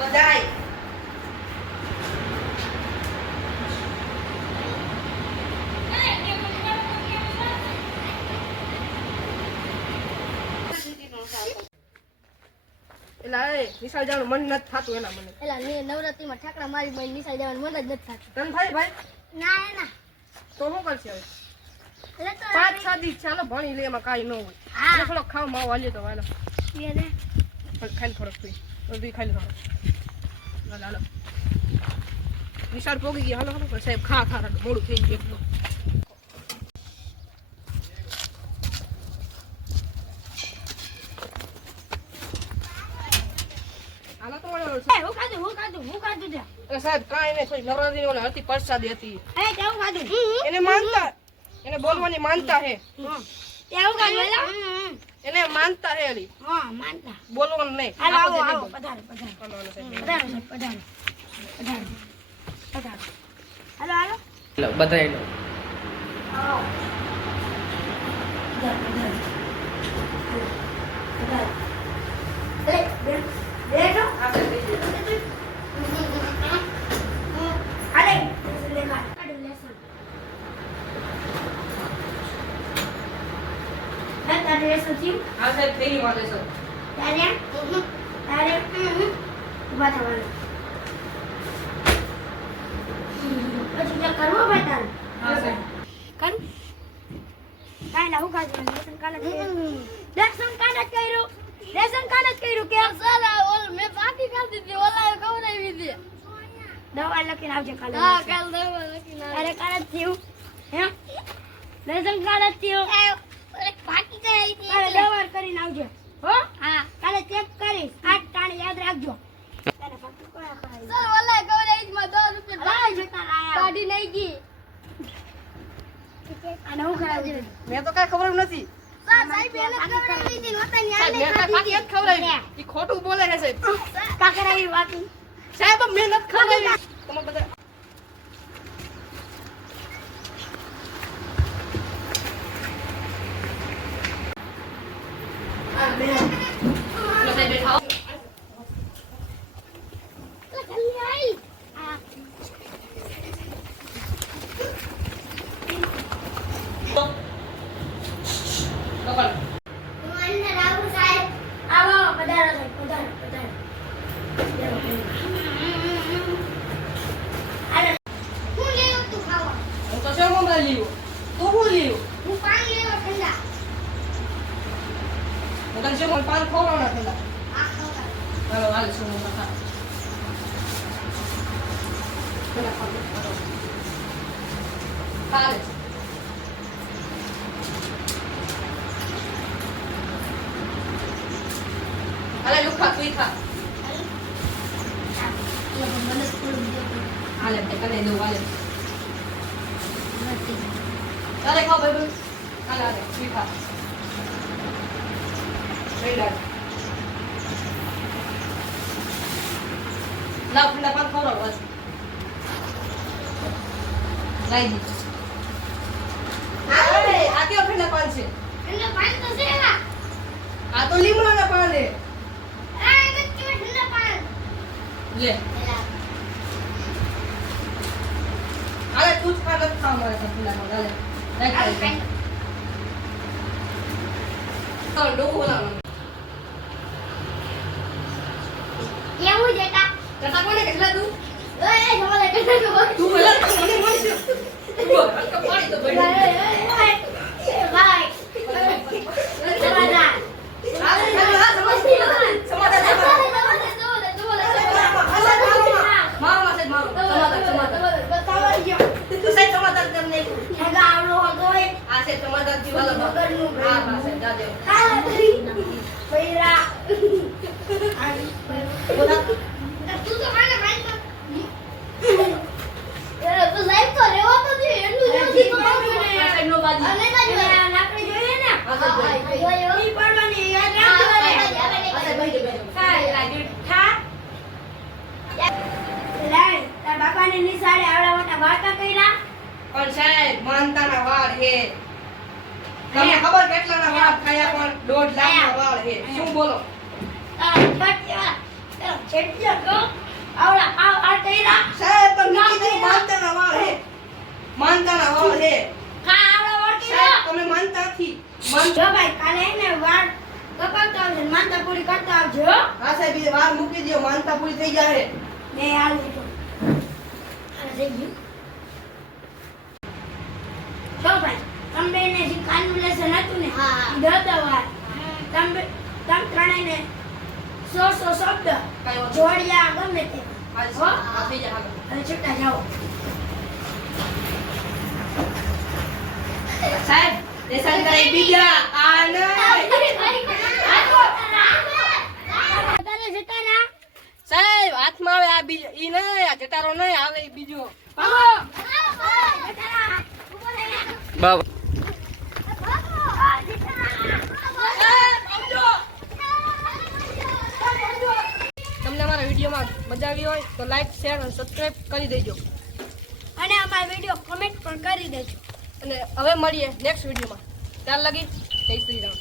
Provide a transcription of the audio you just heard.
બધાય એલા એ નિશાળ જવાનું મન નથી થાતું એલા મને. એલા ને નવરાત્રીમાં ઠાકડા મારી બઈ નિશાળ જવાનું મન જ નથી થાતું. તને થાય ભાઈ? ના ના તો શું કરશે હવે? એટલે તો 5-6 દી ચાલો ભણી લે એમાં કાઈ ન હોય. હા. એટલે થોડો ખાવ માવ આલ્યો તો વાલો. એને ખાલી થોડોક પી. બધી ખાલી થોડો. હાલો હાલો. નિશાળ પોગી ગઈ હાલો હાલો સાહેબ ખા મોડું થઈ ગયું એટલું. હું ખાધું જા. સાહેબ કાંઈ નહીં થોડી નવરાત્રી ઓલા હતી પ્રસાદી હતી કેવું ખાધું? એને માનતા એને બોલવાની માનતા હે કેવું ખાધું એલા? એને માનતા હે એલી હા માનતા. બોલવાનું નહીં. હાલો આવો પધારો. હાલો, હાલો, સાહેબ. પધારો. હાલો બધાય લો. આવો. બેઠો. આ સાહેબ બેસી જાઓ. અરે લેસન. તારે લેસન થયું? આ સાહેબ થઈ ગયું વાલે સર. તારે ઉભા થવાનું. પછી જે કરવો ભાઈ તારે. હા સાહેબ. કર. કાઈ ના હું કાઢું લેસન કાલે લેસન કાલે કર્યું કે સાલા ઓલ મે બાકી કરી દીધી ઓલા ખવડાવી દીધી. દવા લખીને આવજે કાલે. હા કાલ દવા લખીને. અરે કાલે થયું હે લેસન કાલે થયું. અરે બાકી કઈ હતી. અરે દવા કરીને આવજે હો. હા કાલે ચેક કરીશ. આજ ટાણે યાદ રાખજો. તને બાકી કોઈ ખાઈ. સર ઓલા ખવડાવી માં 10 રૂપિયા લાય જતા લાયા. કાઢી નહીં ગઈ. અને હું ખવડાવી મેં તો કાંઈ ખબર નથી. સાહેબ એને ખવડાવી દીધી નોતાની સાહેબ મેં કાંઈ બાકી નથી ખવડાવી. ઈ ખોટું બોલે છે સાહેબ. કાકરાવી બાકી. સાહેબ મેં નથી ખવડાવી. તમે બધા લો સાહેબ બેઠા હો. જલ્દી આઈ. આ કપલ અંદર આવો સાહેબ. આવો પધારો સાહેબ પધારો. અરે હું લેવું તું ખાવા? હું તો શેમાં માં લીધું. તું શું લીધું? હું પાણી લેવા ઠંડા. હું તને શેમાં પાન ખવડાવવાના થયેલા. આ ખાવા. હાલો હાલ શું હું ખા. પેલા ખાવ. હાલે. હાલે લુખા તું ખા. મને થોડું દે. હાલે તે કને દઉં હાલે. ચાલે ખાવ ભાઈ. હાલે હાલે તું ખા. રેડા. લાવ ઠંડા પાન ખવડાવ બસ. લાઈ દી. અરે આ કેવો ઠંડા પાન છે? ઠંડા પાણી તો છે એલા. આ તો લીમડાના પાન છે. આ એક ઠંડા પાણી. લે એલા હાલે તું જ ખા નથી ખાવ મારે ઠંડા પાન હાલે. લાઈ ખાઈ. તો ડોકો લાવવાનો. એવું જેટા. કટા કોને કેટલા તું? ઓય જવા દે કેટલા તું પેલા મને મળી જો. તું હલકા પાડી તો ભાઈ. ભાઈ સમાધાન. પણ સાહેબ માનતાના વાળ હે. તમને ખબર કેટલાના વાળ થયા? પણ 1.5 લાખના વાળ હે. શું બોલો? છેડ્યો તો આવડા આ કર્યા સાહેબ પણ નીકળી ગઈ, માનતાના વાળ હે, માનતાના વાળ હે. કા આવડા વળકી સાહેબ તમે માનતા નથી. જો ભાઈ કાલે એને વાળ કપાવતા આવજો ને માનતા પૂરી કરતા આવજો હો. હા સાહેબ એ વાર મૂકી દો, માનતા પૂરી થઈ જાય. ને હાલ લીધો હાલ થઈ ગયું જો ભાઈ તમે ને જે કાલનું લેસન હતું ને ઈ દોતા વાર તમે ત્રણેયને 100 શબ્દ કાંઈ વાંધો જોડિયા ગમે તે હાલ હો આ થઈ જાય હાલો. અને છૂટા જાઓ સાહેબ લેસન કરે બીજા આ નહીં. તારે જતા ના સાહેબ હાથમાં આવે આ બીજો ઈ નહીં, આ જટારો નહીં આવે ઈ બીજો. બાબ તમને અમારા વિડીયોમાં મજા આવી હોય તો લાઈક શેર અને સબસ્ક્રાઇબ કરી દેજો. અને અમારા વિડિયો કમેન્ટ પણ કરી દેજો અને હવે મળીએ નેક્સ્ટ વિડીયોમાં. ત્યાર લગી જય શ્રી રામ.